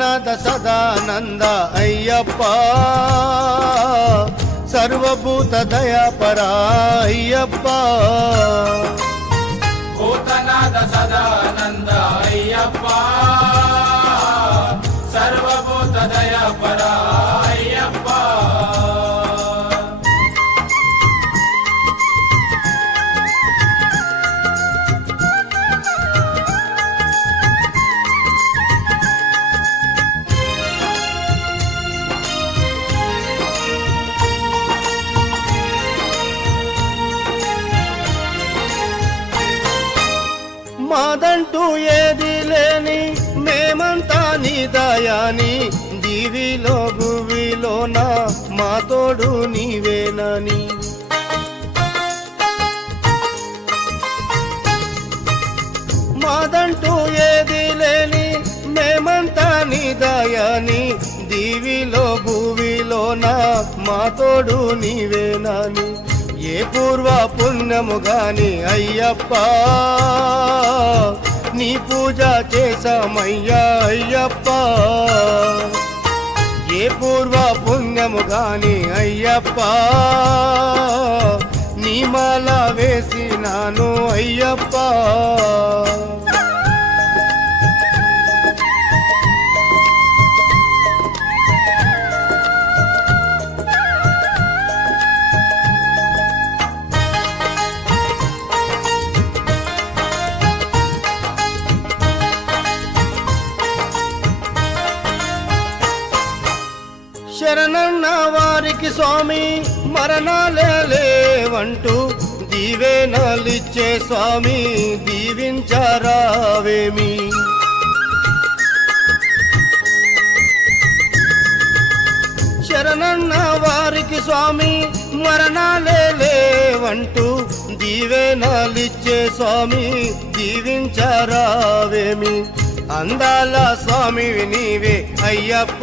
భూతనాథ సదానంద అయ్యప్ప సర్వభూత దయాపరా అయ్యప్ప భూతనాథ సదానంద అయ్యప్ప సర్వభూత దయాపరా అయ్యప్ప మాదంటూ ఏది లేని మేమంతా నీ దయాని దివిలో భువిలోన మా తోడు నీవేనని మాదంటూ ఏది లేని మేమంతా నీ దయాని దివిలో భువిలోన మా తోడు నీవేనని ఏ పూర్వ పుణ్యము గాని అయ్యప్ప నీ పూజ చేసామయ్యా అయ్యప్ప ఏ పూర్వ పుణ్యము గాని అయ్యప్ప నీ మాల వేసినాను అయ్యప్ప శరణన్న వారికి స్వామి మరణాలే లేవంటూ దీవెనలిచ్చే స్వామి దీవించరావేమి శరణన్న వారికి స్వామి మరణాలే లేవంటూ దీవెనలిచ్చే స్వామి దీవించరావేమి అందాల స్వామివి నీవే అయ్యప్ప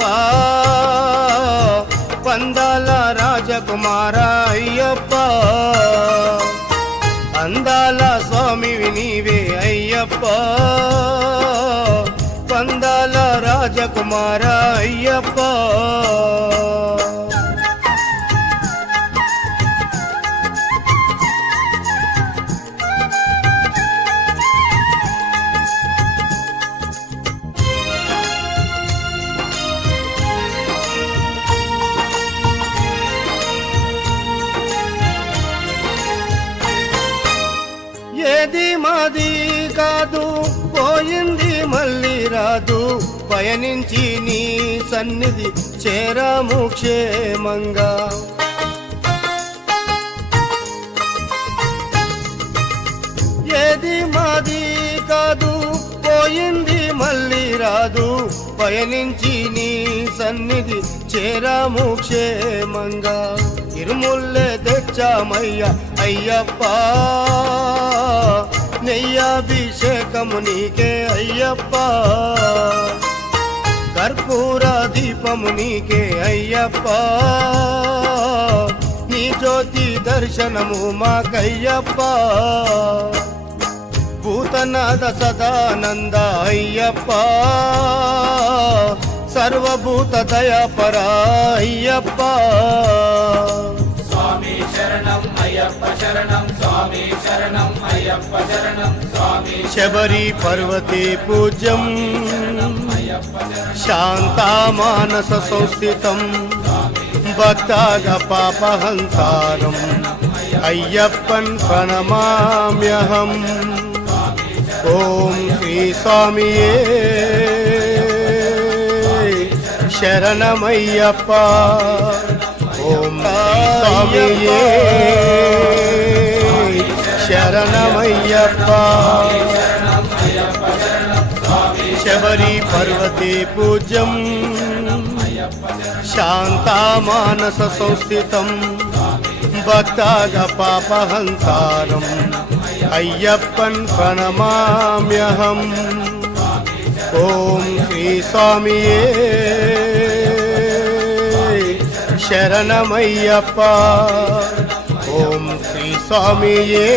పందాల రాజకుమార అయ్యప్ప అందాల స్వామివి నీవే అయ్యప్ప పందాల రాజకుమార అయ్యప్ప ఏది మాది కాదు పోయింది మళ్ళీ రాదు పయనించి నీ సన్నిధి చేరాము క్షేమంగా ఏది మాది కాదు పోయింది మళ్ళీ రాదు పయనించి నీ సన్నిధి చేరాము క్షేమంగా ఇరుముల్లే తెచ్చామయ్యా అయ్యప్ప నెయ్యాభిషేకము నీకే అయ్యప్ప కర్పూర దీపము నీకే అయ్యప్ప నీ జ్యోతి దర్శనము మాకయ్యప్ప భూతనాథ సదానంద అయ్యప్ప సర్వభూత దయాపరా అయ్యప్ప స్వామి శరణం అయ్యప్ప శరణం స్వామి శరణం అయ్యప్ప శరణం స్వామి శబరి పర్వతే పూజ్యం శాంతామానస సంస్థితం భక్తాగ పాపహంతారం అయ్యప్పన్ ప్రణమామ్యహం ఓం శ్రీ స్వామియే శరణమయ్యప్ప ఓం స్వామియే శరణమయ్యప్ప శబరి పర్వతే పూజ్యం శాంతామానస సంస్థితం భక్తాగ పాపహంతారం అయ్యప్పన్ ప్రణమామ్యహం ఓం శ్రీ స్వామియే శరణమయ్యప్ప ఓం శ్రీ స్వామియే